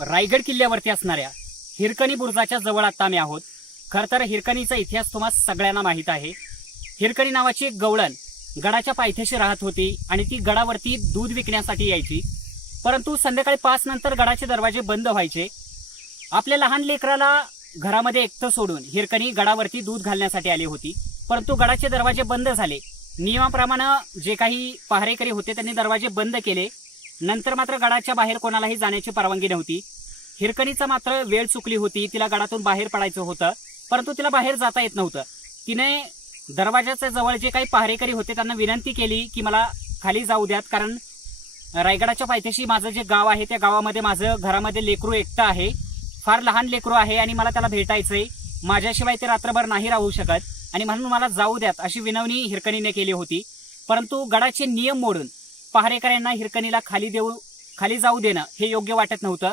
रायगड किल्ल्यावरती असणाऱ्या हिरकणी बुरुजाच्या जवळ आता आम्ही आहोत। खरं तर हिरकणीचा इतिहास तुम्हाला सगळ्यांना माहीत आहे। हिरकणी नावाची एक गवळण गडाच्या पायथ्याशी राहत होती आणि ती गडावरती दूध विकण्यासाठी यायची, परंतु संध्याकाळी 5 नंतर गडाचे दरवाजे बंद व्हायचे। आपल्या लहान लेकराला घरामध्ये एकटं सोडून हिरकणी गडावरती दूध घालण्यासाठी आली होती, परंतु गडाचे दरवाजे बंद झाले। नियमाप्रमाणे जे काही पहारेकरी होते त्यांनी दरवाजे बंद केले। नंतर मात्र गडाच्या बाहेर कोणालाही जाण्याची परवानगी नव्हती। हिरकणीचा मात्र वेळ चुकली होती, तिला गडातून बाहेर पडायचं होतं, परंतु तिला बाहेर जाता येत नव्हतं। तिने दरवाजाच्या जवळ जे काही पहारेकरी होते त्यांना विनंती केली की मला खाली जाऊ द्यात, कारण रायगडाच्या पायथ्याशी माझं जे गाव आहे त्या गावामध्ये माझं घरामध्ये लेकरू एकटं आहे, फार लहान लेकरू आहे आणि मला त्याला भेटायचंय, माझ्याशिवाय ते रात्रभर नाही राहू शकत आणि म्हणून मला जाऊ द्यात अशी विनवणी हिरकणीने केली होती। परंतु गडाचे नियम मोडून पहारेकऱ्यांना हिरकणीला खाली जाऊ देणं हे योग्य वाटत नव्हतं